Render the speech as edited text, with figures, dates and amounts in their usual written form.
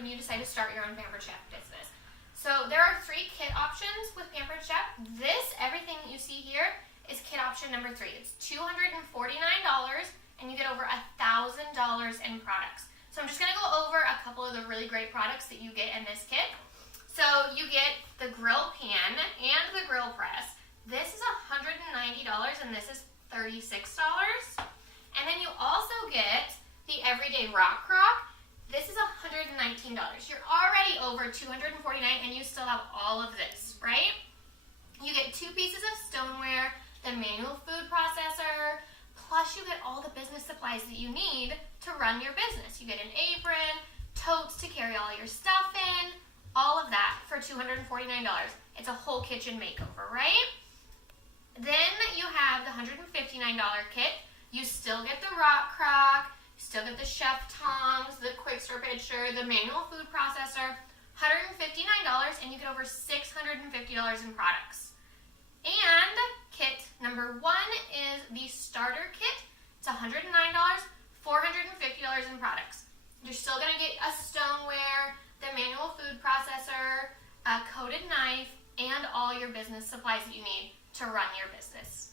when you decide to start your own Pampered Chef business. So there are 3 kit options with Pampered Chef. Everything that you see here is kit option number 3. It's $249 and you get over $1,000 in products. So I'm just going to go over a couple of the really great products that you get in this kit. So you get the grill pan and the grill press. This is $190 and this is $36. And then you also get the Everyday Rock Crock. This is $119. You're already over $249 and you still have all of this, right? You get 2 pieces of stoneware, the manual food processor, plus you get all the business supplies that you need to run your business. You get an apron, totes to carry all your stuff in, all of that for $249. It's a whole kitchen makeover, right? Then you have the $159 kit. You still get the rock crock, you still get the chef tongs, the quick stir pitcher, the manual food processor, $159, and you get over $650 in products. And kit number 1 is the starter kit. It's $109, $450 in products. You're still going to get a stoneware, the manual food processor, a coated knife, and all your business supplies that you need to run your business.